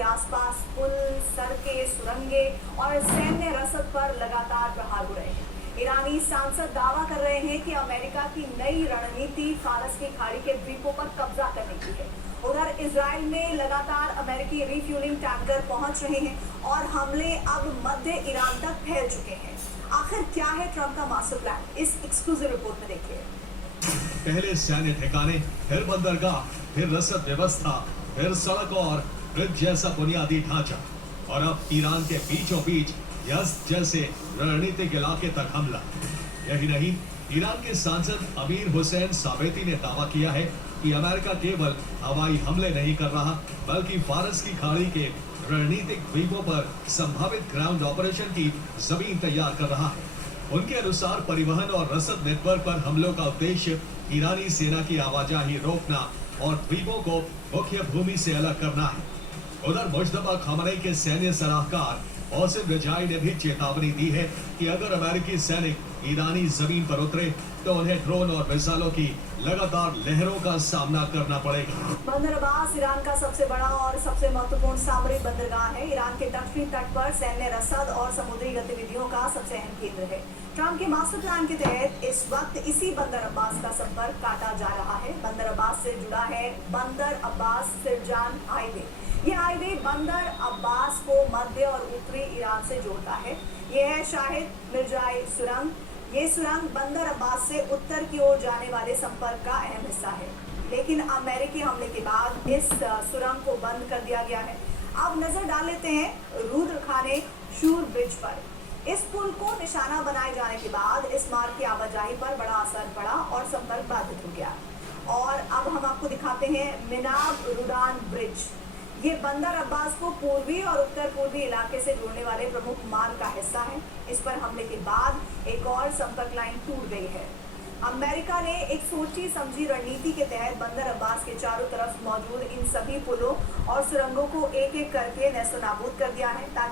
के आसपास पुल, सड़कें, सुरंगें और सैन्य रसद पर लगातार प्रहार हो रहे हैं। ईरानी सांसद दावा कर रहे हैं कि अमेरिका की नई रणनीति फारस की खाड़ी के द्वीपों पर कब्जा करने की है। उधर इजराइल में लगातार अमेरिकी रिफ्यूलिंग टैंकर पहुंच रहे हैं और हमले अब मध्य ईरान तक फैल चुके हैं। आखिर क्या है ट्रंप का मास्टर प्लान, इस एक्सक्लूसिव रिपोर्ट में देखिए। पहले सैन्य ठिकाने, फिर बंदरगाह, फिर रसद व्यवस्था, फिर सड़क और ब्रिज जैसा बुनियादी ढांचा, और अब ईरान के बीचों बीच यज़्द जैसे रणनीतिक इलाके तक हमला। यही नहीं, ईरान के सांसद अमीर हुसैन सावेती ने दावा किया है कि अमेरिका केवल हवाई हमले नहीं कर रहा, बल्कि फारस की खाड़ी के रणनीतिक द्वीपों पर संभावित ग्राउंड ऑपरेशन की जमीन तैयार कर रहा है। उनके अनुसार परिवहन और रसद नेटवर्क पर हमलों का उद्देश्य ईरानी सेना की आवाजाही रोकना और द्वीपों को मुख्य भूमि से अलग करना है। उधर मुश्तबा खमेनी के सैन्य सलाहकार औसिफ रजाई ने भी चेतावनी दी है कि अगर अमेरिकी सैनिक ईरानी जमीन पर उतरे तो उन्हें ड्रोन और मिसाइलों की लगातार लहरों का सामना करना पड़ेगा। बंदर अब्बास ईरान का सबसे बड़ा और सबसे महत्वपूर्ण सामरिक बंदरगाह है। ईरान के दक्षिणी तट पर सैन्य रसद और समुद्री गतिविधियों का सबसे अहम केंद्र है। ट्रंप के मास्टर प्लान के तहत इस वक्त इसी बंदर अब्बास का संपर्क काटा जा रहा है। बंदर अब्बास से जुड़ा है बंदर अब्बास सिरजान हाईवे। ये हाईवे बंदर अब्बास को मध्य और उत्तरी ईरान से जोड़ता है। ये है शाहिद मिर्जाई सुरंग। ये सुरंग बंदर अब्बास से उत्तर की ओर जाने वाले संपर्क का अहम हिस्सा है, लेकिन अमेरिकी हमले के बाद इस सुरंग को बंद कर दिया गया है। अब नजर डाल लेते हैं रुद्र खाने शूर ब्रिज पर। इस पुल को निशाना बनाए जाने के बाद इस मार्ग की आवाजाही पर बड़ा असर पड़ा और संपर्क बाधित हो गया। और अब हम आपको दिखाते हैं मिनाब रुदान ब्रिज। ये बंदर अब्बास को पूर्वी और उत्तर पूर्वी इलाके से जोड़ने वाले प्रमुख मार्ग का हिस्सा है। इस पर हमले के बाद एक और संपर्क लाइन टूट गई है। अमेरिका ने एक सोची समझी रणनीति के तहत बंदर अब्बास के चारों तरफ मौजूद इन सभी पुलों और सुरंगों को एक एक करके नेस्तनाबूद कर दिया है, ताकि